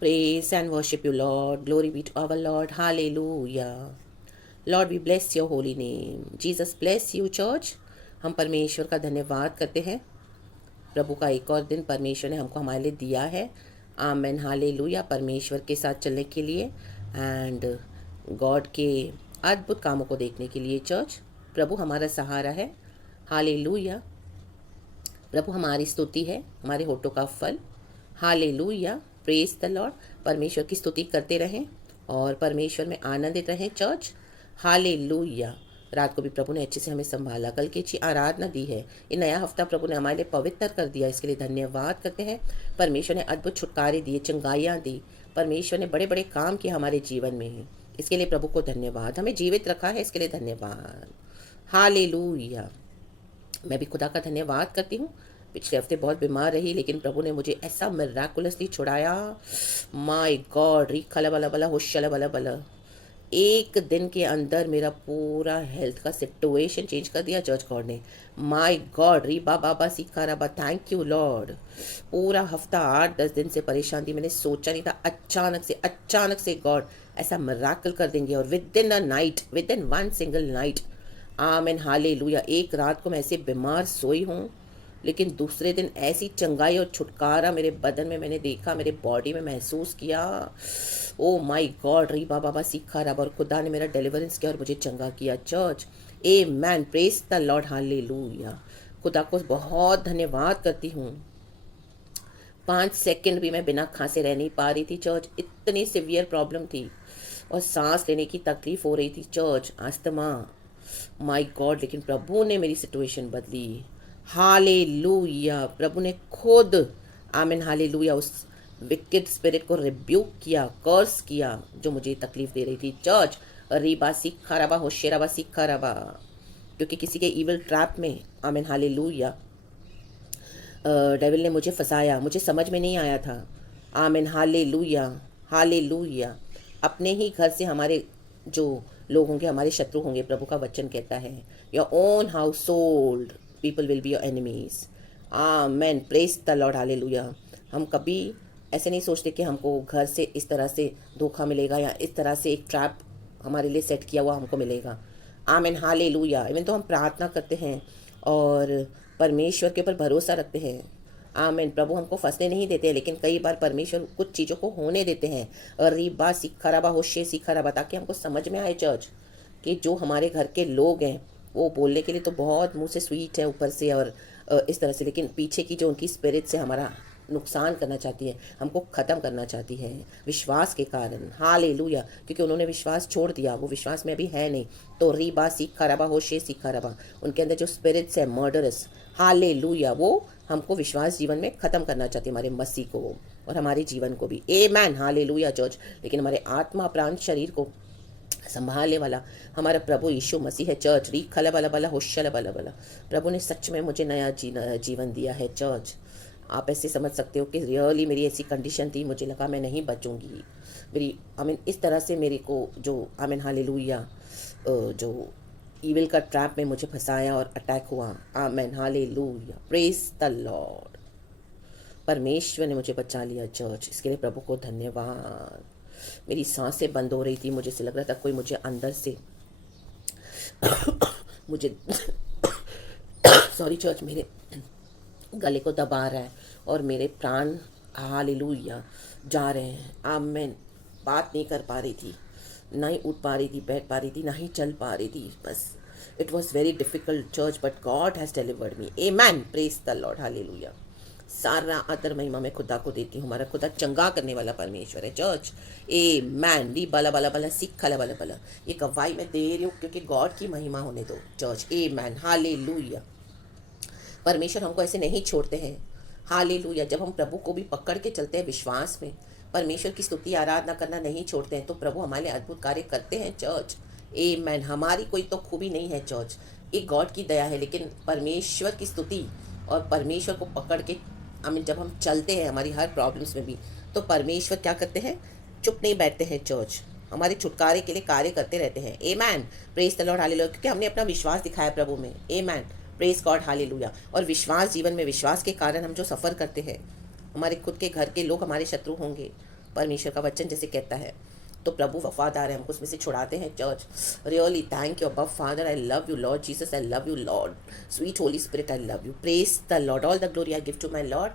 Praise and worship you, Lord. Glory be to our Lord. Hallelujah. Lord, we bless your holy name. Jesus bless you, church. हम परमेश्वर का धन्यवाद करते हैं। प्रभु का एक और दिन परमेश्वर ने हमको हमारे लिए दिया है। आमेन, हालेलुया। परमेश्वर के साथ चलने के लिए एंड गॉड के अद्भुत कामों को देखने के लिए चर्च। प्रभु हमारा सहारा है। हालेलुया। प्रभु हमारी स्तुति है, हमारे होठों का फल। Hallelujah, praise the Lord. परमेश्वर की स्तुति करते रहें और परमेश्वर में आनंदित रहें चर्च। हालेलुया। रात को भी प्रभु ने अच्छे से हमें संभाला, कल की अच्छी आराधना दी है। ये नया हफ्ता प्रभु ने हमारे लिए पवित्र कर दिया, इसके लिए धन्यवाद करते हैं। परमेश्वर ने अद्भुत छुटकारे दिए, चंगाइयाँ दी। परमेश्वर ने बड़े बड़े काम किए हमारे जीवन में, इसके लिए प्रभु को धन्यवाद। हमें जीवित रखा है, इसके लिए धन्यवाद। हालेलुया। मैं भी खुदा का धन्यवाद करती हूँ। पिछले हफ्ते बहुत बीमार रही, लेकिन प्रभु ने मुझे ऐसा मिराकुलसली छुड़ाया। माय गॉड, री खला बला बला होशला बला बला। एक दिन के अंदर मेरा पूरा हेल्थ का सिचुएशन चेंज कर दिया चर्च गॉड ने। माय गॉड, री बाबा बा सीखा रबा, थैंक यू लॉर्ड। पूरा हफ्ता 8-10 दिन से परेशान थी, मैंने सोचा नहीं था अचानक से गॉड ऐसा मिराकल कर देंगे। और with in a night, with in one single night, amen hallelujah. एक रात को मैं ऐसे बीमार सोई हूँ, लेकिन दूसरे दिन ऐसी चंगाई और छुटकारा मेरे बदन में मैंने देखा, मेरे बॉडी में महसूस किया। ओ माय गॉड, री बाबा बा सीखा रब। और खुदा ने मेरा डिलीवरेंस किया और मुझे चंगा किया church. A man, praise the Lord, hallelujah. खुदा को बहुत धन्यवाद करती हूँ। 5 सेकंड भी मैं बिना खांसे रह नहीं पा रही थी चर्च, इतनी सिवियर प्रॉब्लम थी। और सांस लेने की तकलीफ हो रही थी चर्च, अस्थमा। माय गॉड, लेकिन प्रभु ने मेरी सिचुएशन बदली। हालेलुया। प्रभु ने खुद, आमीन हालेलुया, उस विकेड स्पिरिट को रिब्यूक किया, कर्स किया जो मुझे तकलीफ दे रही थी चर्च। रीबा सीखा रबा होशेराबा सीखा रबा, क्योंकि किसी के इविल ट्रैप में, आमीन हालेलुया, डेविल ने मुझे फंसाया। मुझे समझ में नहीं आया था। आमीन हालेलुया, हालेलुया। अपने ही घर से हमारे जो लोग होंगे हमारे शत्रु होंगे, प्रभु का वचन कहता है, your own house hold people will be your enemies. Amen, praise the Lord, hallelujah. हम कभी ऐसे नहीं सोचते कि हमको घर से इस तरह से धोखा मिलेगा या इस तरह से एक ट्रैप हमारे लिए सेट किया हुआ हमको मिलेगा। Amen hallelujah. इवन तो हम प्रार्थना करते हैं और परमेश्वर के ऊपर भरोसा रखते हैं। आमेन, प्रभु हमको फंसने नहीं देते, लेकिन कई बार परमेश्वर कुछ चीज़ों को होने देते हैं। रीबा सीखा रबा होशे सीखा रबा, ताकि हमको समझ में आए चर्च कि जो हमारे घर के लोग हैं वो बोलने के लिए तो बहुत मुंह से स्वीट है ऊपर से और इस तरह से, लेकिन पीछे की जो उनकी स्पिरिट से हमारा नुकसान करना चाहती है, हमको ख़त्म करना चाहती है विश्वास के कारण। हालेलुया। क्योंकि उन्होंने विश्वास छोड़ दिया, वो विश्वास में अभी है नहीं। तो रीबा सीखा रबा होशे सीखा रबा, उनके अंदर जो स्पिरिट्स है मर्डरस, हालेलुया, वो हमको विश्वास जीवन में ख़त्म करना चाहती है, हमारे मसीह को और हमारे जीवन को भी। A man hallelujah church. लेकिन हमारे आत्मा प्राण शरीर को संभालने वाला हमारा प्रभु यीशु मसीह है चर्च। री खला बला बला होशला बला बला। प्रभु ने सच में मुझे नया जीवन दिया है चर्च। आप ऐसे समझ सकते हो कि रियली मेरी ऐसी कंडीशन थी, मुझे लगा मैं नहीं बचूंगी। मेरी आमीन इस तरह से मेरे को जो आमीन हालेलुया जो ईविल का ट्रैप में मुझे फंसाया और अटैक हुआ। आमीन हालेलुया, प्रेज द लॉर्ड। परमेश्वर ने मुझे बचा लिया चर्च, इसके लिए प्रभु को धन्यवाद। मेरी सांसें बंद हो रही थी, मुझे से लग रहा था कोई मुझे अंदर से मुझे सॉरी चर्च, मेरे गले को दबा रहा है और मेरे प्राण हालेलुया जा रहे हैं। आमेन। बात नहीं कर पा रही थी, ना ही उठ पा रही थी, बैठ पा रही थी, ना ही चल पा रही थी। बस it was very difficult church, but God has delivered me. Amen, praise the Lord, hallelujah. सारा आदर महिमा मैं खुदा को देती हूँ। हमारा खुदा चंगा करने वाला परमेश्वर है चर्च। ए मैन, ली बला बला बला सीख खला बला बला। ये गवाही मैं दे रही हूँ क्योंकि गॉड की महिमा होने दो चर्च। A man hallelujah. परमेश्वर हमको ऐसे नहीं छोड़ते हैं। हालेलुया। जब हम प्रभु को भी पकड़ के चलते हैं विश्वास में, परमेश्वर की स्तुति आराधना करना नहीं छोड़ते हैं, तो प्रभु हमारे लिए अद्भुत कार्य करते हैं चर्च। A man. हमारी कोई तो खूबी नहीं है चर्च, एक गॉड की दया है। लेकिन परमेश्वर की स्तुति और परमेश्वर को पकड़ के आमीन जब हम चलते हैं हमारी हर प्रॉब्लम्स में भी, तो परमेश्वर क्या करते हैं, चुप नहीं बैठते हैं चर्च, हमारे छुटकारे के लिए कार्य करते रहते हैं। A man, praise the Lord, hallelujah. क्योंकि हमने अपना विश्वास दिखाया प्रभु में। A man, praise God, hallelujah. और विश्वास जीवन में, विश्वास के कारण हम जो सफ़र करते हैं, हमारे खुद के घर के लोग हमारे शत्रु होंगे, परमेश्वर का वचन जैसे कहता है, तो प्रभु वफादार है, हमको उसमें से छुड़ाते हैं church. Really thank you above Father, I love you Lord Jesus, I love you Lord sweet Holy Spirit, I love you, praise the Lord, all the glory I give to my Lord.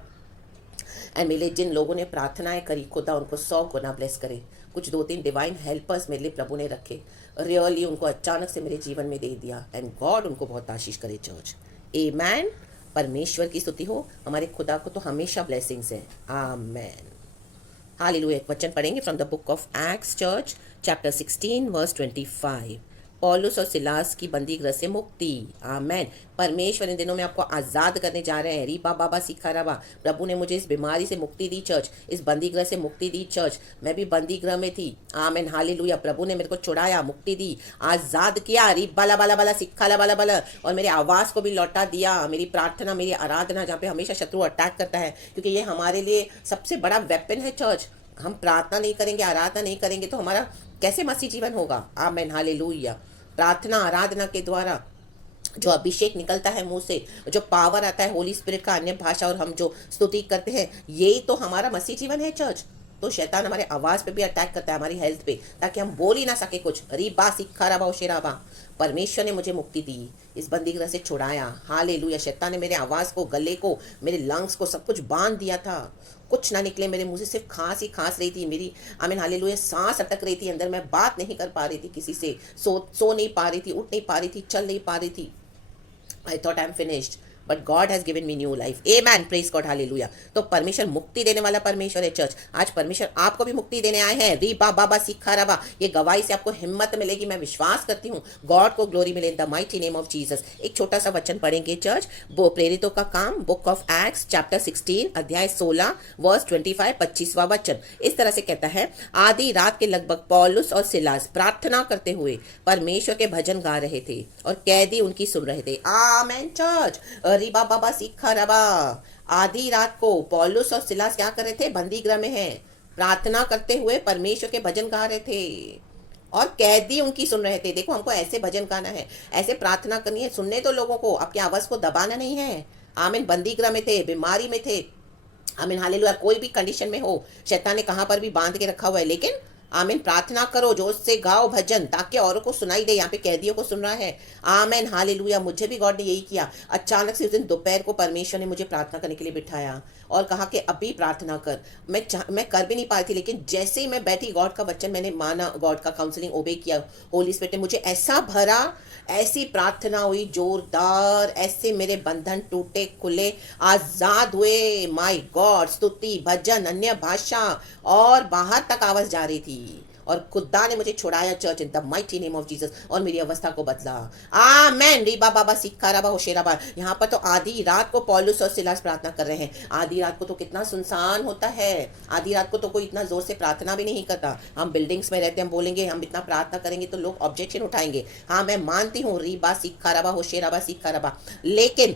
And मेरे जिन लोगों ने प्रार्थनाएं करी, खुदा उनको 100 गुना bless करे। कुछ 2-3 डिवाइन हेल्पर्स मेरे लिए प्रभु ने रखे, रियली उनको अचानक से मेरे जीवन में दे दिया, एंड गॉड उनको बहुत आशीष करे चर्च। आमेन। परमेश्वर की स्तुति हो, हमारे खुदा को तो हमेशा ब्लेसिंग्स हैं। आमेन। हालेलुया। एक वचन पढ़ेंगे from the book of Acts church chapter 16 verse 25। पौलुस और सिलास की बंदी गृह से मुक्ति। आमेन। परमेश्वर इन दिनों में आपको आज़ाद करने जा रहे हैं। रीबा बाबा सिखा रबा, प्रभु ने मुझे इस बीमारी से मुक्ति दी चर्च, इस बंदी गृह से मुक्ति दी चर्च। मैं भी बंदी गृह में थी। Amen hallelujah. प्रभु ने मेरे को छुड़ाया, मुक्ति दी, आज़ाद किया। रीब बाला बाला बाला सिखा ला बाला बाला, और मेरे आवाज़ को भी लौटा दिया। मेरी प्रार्थना, मेरी आराधना, जहाँ पे हमेशा शत्रु अटैक करता है, क्योंकि ये हमारे लिए सबसे बड़ा वेपन है चर्च। हम प्रार्थना नहीं करेंगे, आराधना नहीं करेंगे तो हमारा कैसे मसीह जीवन होगा। Amen hallelujah. प्रार्थना आराधना के द्वारा जो अभिषेक निकलता है मुंह से, जो पावर आता है होली स्पिरिट का, अन्य भाषा, और हम जो स्तुति करते हैं, यही तो हमारा मसीह जीवन है चर्च। तो शैतान हमारे आवाज़ पे भी अटैक करता है, हमारी हेल्थ पे, ताकि हम बोल ही ना सके कुछ। रीबा सिखा रबा शेराबा। परमेश्वर ने मुझे मुक्ति दी, इस बंदी गृह से छुड़ाया। हालेलुया। शैतान ने मेरे आवाज़ को, गले को, मेरे लंग्स को, सब कुछ बांध दिया था, कुछ ना निकले मेरे मुंह से, सिर्फ खांस ही खांस रही थी मेरी। आमीन हालेलुया। सांस अटक रही थी अंदर, मैं बात नहीं कर पा रही थी किसी से, सो नहीं पा रही थी, उठ नहीं पा रही थी, चल नहीं पा रही थी। I thought I am finished, but God has given me new life. Amen, praise God, hallelujah. तो परमेश्वर मुक्ति देने वाला परमेश्वर है चर्च। आज परमेश्वर आपको भी मुक्ति देने आए हैं। री बा बाबा सिखा रबा। ये गवाही से आपको हिम्मत मिलेगी, मैं विश्वास करती हूँ। गॉड को ग्लोरी मिले इन the mighty name of Jesus. एक छोटा सा वचन पढ़ेंगे चर्च, वो प्रेरितों का काम, बुक ऑफ एक्ट्स चैप्टर 16 अध्याय 16 वर्स 25, 25वां वचन इस तरह से कहता है। आधी रात के लगभग पौलुस और सिलास प्रार्थना करते हुए परमेश्वर के भजन गा रहे थे और कैदी उनकी सुन रहे थे। आमेन चर्च। रिबा बाबा सिखा रबा। आधी रात को पौलुस और सिलास क्या कर रहे थे? बंदी गृह में हैं, प्रार्थना करते हुए परमेश्वर के भजन गा रहे थे और कैदी उनकी सुन रहे थे। देखो, हमको ऐसे भजन गाना है, ऐसे प्रार्थना करनी है, सुनने तो लोगों को, आपकी आवाज को दबाना नहीं है। आमीन। बंदी गृह में थे, बीमारी में थे। आमीन हालेलुया। कोई भी कंडीशन में हो, शैतान ने कहां पर भी बांध के रखा हुआ है, लेकिन आमीन प्रार्थना करो, जोर से गाओ भजन, ताकि औरों को सुनाई दे। यहाँ पे कैदियों को सुन रहा है। आमीन हालेलुया। मुझे भी गॉड ने यही किया। अचानक से उस दिन दोपहर को परमेश्वर ने मुझे प्रार्थना करने के लिए बिठाया और कहा कि अभी प्रार्थना कर। मैं कर भी नहीं पाई थी, लेकिन जैसे ही मैं बैठी, गॉड का वचन मैंने माना, गॉड का काउंसलिंग ओबे किया, होली स्पिरिट ने मुझे ऐसा भरा, ऐसी प्रार्थना हुई जोरदार, ऐसे मेरे बंधन टूटे, खुले, आजाद हुए। माय गॉड, स्तुति, भजन, अन्य भाषा, और बाहर तक आवाज जा रही थी, और खुदा ने मुझे छुड़ाया church in the mighty name of Jesus, और मेरी अवस्था को बदला। आमेन। रीबा बाबा सिक्का रबा होशेराबा। यहाँ पर तो आधी रात को पौलुस और सिलास प्रार्थना कर रहे हैं। आधी रात को तो कितना सुनसान होता है, आधी रात को तो कोई इतना जोर से प्रार्थना भी नहीं करता। हम बिल्डिंग्स में रहते हैं, हम बोलेंगे हम इतना प्रार्थना करेंगे तो लोग ऑब्जेक्शन उठाएंगे। हाँ, मैं मानती हूँ, रीबा सिक्का रबा होशेराबा सिक्का रबा, लेकिन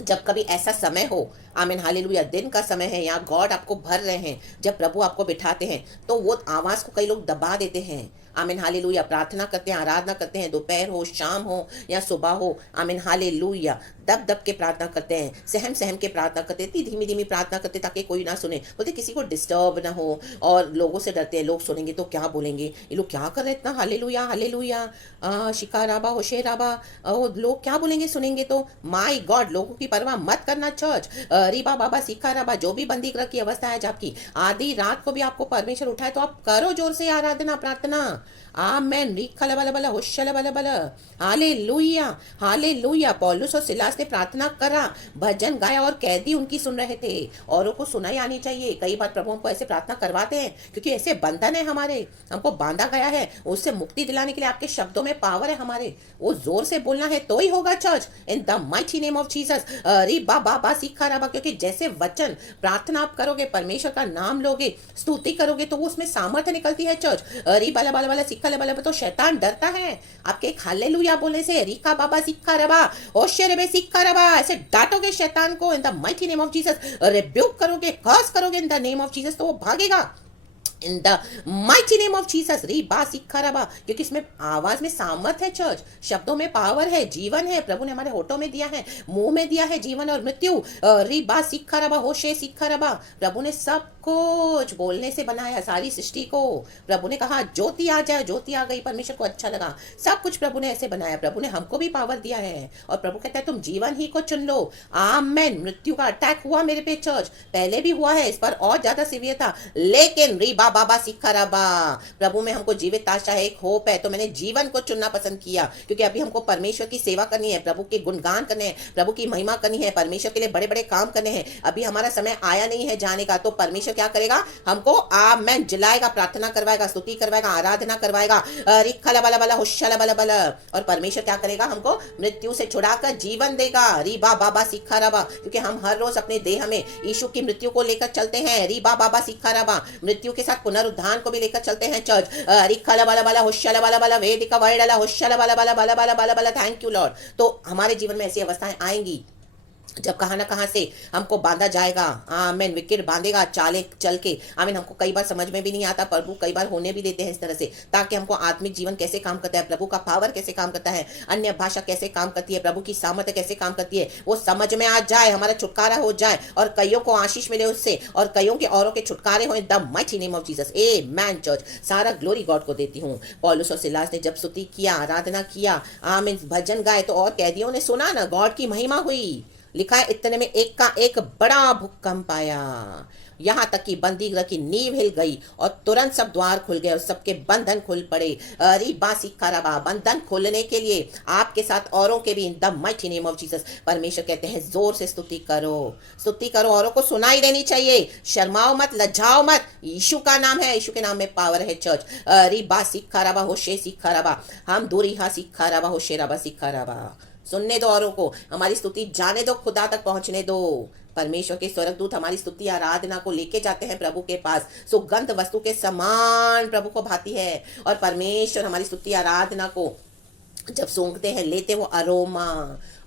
जब कभी ऐसा समय हो, आमीन हालेलुया, दिन का समय है, यहाँ गॉड आपको भर रहे हैं, जब प्रभु आपको बिठाते हैं, तो वो आवाज़ को कई लोग दबा देते हैं। आमीन हालेलुया। प्रार्थना करते हैं, आराधना करते हैं, दोपहर हो, शाम हो या सुबह हो, आमीन हालेलुया, दब दब के प्रार्थना करते हैं, सहम सहम के प्रार्थना करते हैं, इतनी धीमी धीमी प्रार्थना करते हैं ताकि कोई ना सुने, बोलते किसी को डिस्टर्ब ना हो, और लोगों से डरते हैं, लोग सुनेंगे तो क्या बोलेंगे, ये लोग क्या कर रहे हैं इतना, हालेलुया हालेलुया, शिकाराबा होशेराबा, लोग क्या बोलेंगे सुनेंगे तो। माय गॉड, लोगों की परवाह मत करना चर्च। रीबा बाबा सिकाराबा, जो भी बंदी गृह की अवस्था है आपकी, आधी रात को भी आपको परमेश्वर उठाए तो आप करो जोर से आराधना प्रार्थना। आमेन। रीखला बला बला होशला बला बला, हालेलुया हालेलुया। पौलुस और सिलास ने प्रार्थना करा, भजन गाया, और कैदी उनकी सुन रहे थे। औरों को सुनाई आनी चाहिए। कई बार प्रभु हमको ऐसे प्रार्थना करवाते हैं, क्योंकि ऐसे बंधन है हमारे, हमको बांधा गया है, उससे मुक्ति दिलाने के लिए आपके शब्दों में पावर है हमारे, वो जोर से बोलना है तो ही होगा church, in the mighty name of Jesus. री बा बा बा सीखा रबा, क्योंकि जैसे वचन प्रार्थना आप करोगे, परमेश्वर का नाम लोगे, स्तुति करोगे, तो वो उसमें सामर्थ्य निकलती है चर्च। री बाला बाला बाला सिक्का बला, तो शैतान डरता है आपके एक हालेलुया बोलने से। रीका बाबा सिक्का रबा, ओशेरेबे सिक्का रबा, ऐसे डांटोगे शैतान को इन the mighty name of Jesus, rebuke करोगे, कर्स करोगे in the name of Jesus, तो वो भागेगा। इन the mighty name of Jesus री बा सिक्खा रबा, क्योंकि इसमें आवाज में सामर्थ है चर्च, शब्दों में पावर है, जीवन है, प्रभु ने हमारे होठों में दिया है, मुंह में दिया है जीवन और मृत्यु। री बा सिक्खा रबा होशे सिक्खा रबा, प्रभु ने सब कुछ बोलने से बनाया, सारी सृष्टि को प्रभु ने कहा ज्योति आ जाए, ज्योति आ गई, परमेश्वर को अच्छा लगा, सब कुछ प्रभु ने ऐसे बनाया। प्रभु ने हमको भी पावर दिया है और प्रभु कहता है तुम जीवन ही को चुन लो। आमेन। मृत्यु का अटैक हुआ मेरे पे चर्च, पहले भी हुआ है, इस पर और ज्यादा सीवियर था, लेकिन री बा बाबा सिक्खा रबा, प्रभु में हमको जीवित आशा है, एक होप है, तो मैंने जीवन को चुनना पसंद किया, क्योंकि अभी हमको परमेश्वर की सेवा करनी है, प्रभु के गुणगान करने हैं, प्रभु की महिमा करनी है, परमेश्वर के लिए बड़े बड़े काम करने हैं। अभी हमारा समय आया नहीं है जाने का, तो परमेश्वर क्या करेगा, हमको आमेन जलाएगा, प्रार्थना करवाएगा, स्तुति करवाएगा, आराधना करवाएगा, रिखला बला बला हुशला बला बला, और परमेश्वर क्या करेगा, हमको मृत्यु से छुड़ाकर जीवन देगा। रीबा बाबा सिक्खा रबा, क्योंकि हम हर रोज अपने देह में यीशु की मृत्यु को लेकर चलते हैं। रीबा बाबा सिक्खा रबा, मृत्यु के साथ पुनरुत्थान को भी लेकर चलते हैं चर्च। रिखला बला बला हुशला बला बला वेदिका वाइडला हुशला बला बला बला बला बला बला, थैंक यू लॉर्ड। तो हमारे जीवन में ऐसी अवस्थाएं आएंगी जब कहाँ ना कहाँ से हमको बांधा जाएगा। आमीन। विकेट बांधेगा चाले चल के। आमीन। हमको कई बार समझ में भी नहीं आता, प्रभु कई बार होने भी देते हैं इस तरह से, ताकि हमको आत्मिक जीवन कैसे काम करता है, प्रभु का पावर कैसे काम करता है, अन्य भाषा कैसे काम करती है, प्रभु की सामर्थ्य कैसे काम करती है, वो समझ में आ जाए, हमारा छुटकारा हो जाए और कईयों को आशीष मिले उससे, और कईयों के औरों के छुटकारे हो, the mighty name of Jesus. Amen. Church सारा ग्लोरी गॉड को देती हूँ। पौलुस और सिलास ने जब स्तुति किया, आराधना किया, आमीन, भजन गाए, तो और कैदियों ने सुना ना, गॉड की महिमा हुई। लिखा है इतने में एक का एक बड़ा भूकंप आया, यहाँ तक कि बंदी गृह की नींव हिल गई और तुरंत सब द्वार खुल गए और सबके बंधन खुल पड़े। अरे बासी खराबा, बंधन खोलने के लिए आपके साथ औरों के भी, इन the mighty name of Jesus. परमेश्वर कहते हैं जोर से स्तुति करो, स्तुति करो, औरों को सुनाई देनी चाहिए, शर्माओ मत, लज्जाओ मत। यीशु का नाम है, यीशु के नाम में पावर है चर्च। अरे बासी खराबा होशे सीखा रबा, हम दूरी हा सीखा रबा होशे रबा सीखा रबा। सुनने दो औरों को, हमारी स्तुति जाने दो, खुदा तक पहुंचने दो। परमेश्वर के स्वर्गदूत हमारी स्तुति आराधना को लेके जाते हैं प्रभु के पास, सुगंध वस्तु के समान प्रभु को भाती है। और परमेश्वर हमारी स्तुति आराधना को जब सूंघते हैं, लेते वो अरोमा,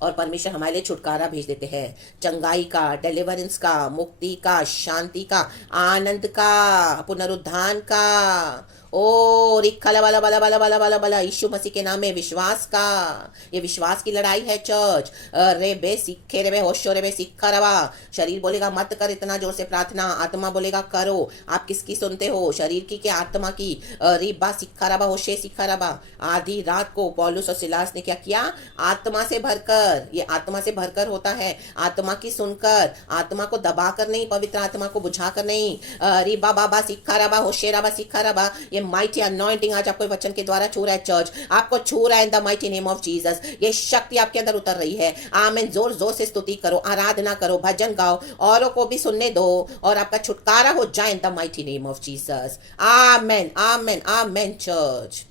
और परमेश्वर हमारे लिए छुटकारा भेज देते हैं, चंगाई का, डिलीवरेंस का, मुक्ति का, शांति का, आनंद का, पुनरुद्धान का। ओ रिखला बला बला बला बला बला बला, यीशु मसीह के नाम में विश्वास का, ये विश्वास की लड़ाई है चर्च। रे बे सीखे रे बे होशो रे बे सीखा रवा। शरीर बोलेगा मत कर इतना जोर से प्रार्थना, आत्मा बोलेगा करो। आप किसकी सुनते हो, शरीर की क्या आत्मा की? रिबा सीखा रबा होशे सीखा रबा। आधी रात को पौलुस और सिलास ने क्या किया, आत्मा से भरकर, ये आत्मा से भरकर होता है, आत्मा की सुनकर, आत्मा को दबाकर नहीं, पवित्र आत्मा को बुझाकर नहीं। रिबा बाबा सीखा रबा होशे रबा सीखा रबा। ये माइटी अनॉइंटिंग आज आपको वचन के द्वारा छू रहा है चर्च, आपको छू रहा है इन the mighty name of Jesus. ये शक्ति आपके अंदर उतर रही है। आमीन। जोर जोर से स्तुति करो, आराधना करो, भजन गाओ, औरों को भी सुनने दो, और आपका छुटकारा हो जाए इन the mighty name of Jesus. Amen, amen, amen. Church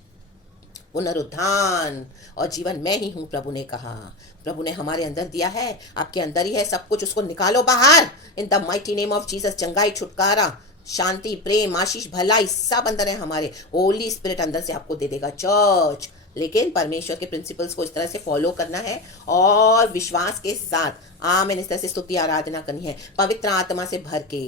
पुनरुत्थान और जीवन मैं ही हूं, प्रभु ने कहा। प्रभु ने हमारे अंदर दिया है, आपके अंदर ही है सब कुछ, उसको निकालो बाहर इन the mighty name of Jesus. चंगाई, छुटकारा, शांति, प्रेम, आशीष, भलाई सब अंदर है हमारे। होली स्पिरिट अंदर से आपको दे देगा चर्च। लेकिन परमेश्वर के प्रिंसिपल्स को इस तरह से फॉलो करना है और विश्वास के साथ आमेन इस तरह से स्तुति आराधना करनी है, पवित्र आत्मा से भर के।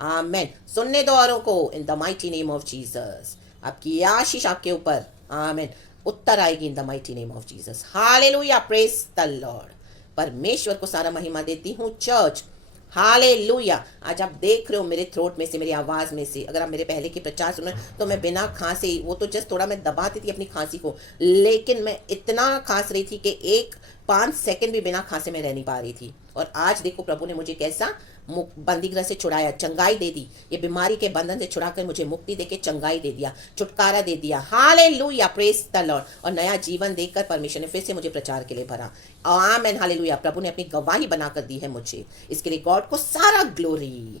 आमेन। सुनने दो औरों को इन the mighty name of Jesus. आपकी आशीष आपके ऊपर आमेन उत्तर आएगी इन the mighty name of Jesus. Hallelujah, praise the Lord. परमेश्वर को सारा महिमा देती हूँ चर्च। हालेलुया। आज आप देख रहे हो मेरे थ्रोट में से, मेरी आवाज़ में से, अगर आप मेरे पहले के प्रचार सुने तो मैं बिना खांसी, वो तो जस्ट थोड़ा मैं दबाती थी अपनी खांसी को, लेकिन मैं इतना खांस रही थी कि 1-5 सेकंड भी बिना खांसे में रह नहीं पा रही थी। और आज देखो प्रभु ने मुझे कैसा बंदीगृह से छुड़ाया, चंगाई दे दी, ये बीमारी के बंधन से छुड़ाकर मुझे मुक्ति देके चंगाई दे दिया, छुटकारा दे दिया। Hallelujah, praise the Lord. और नया जीवन देकर परमेश्वर ने फिर से मुझे प्रचार के लिए भरा। आमेन, हालेलुया। प्रभु ने अपनी गवाही बनाकर दी है मुझे, इसके लिए गॉड को सारा ग्लोरी।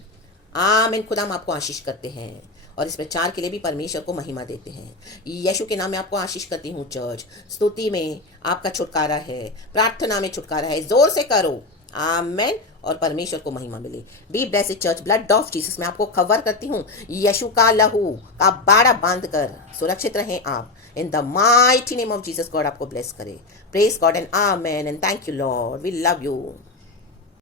आमेन। खुदा हम आपको आशीष करते हैं और इस प्रचार के लिए भी परमेश्वर को महिमा देते हैं। यीशु के नाम में आपको आशीष करती हूँ चर्च। स्तुति में आपका छुटकारा है, प्रार्थना में छुटकारा है, जोर से करो। आमेन। और परमेश्वर को महिमा मिले। Be blessed church. Blood of Jesus में आपको खबर करती हूँ, यीशु का लहू का बाड़ा बांध कर सुरक्षित रहें आप in the mighty name of Jesus. God आपको ब्लेस करे। Praise God and amen and thank you Lord, we love you.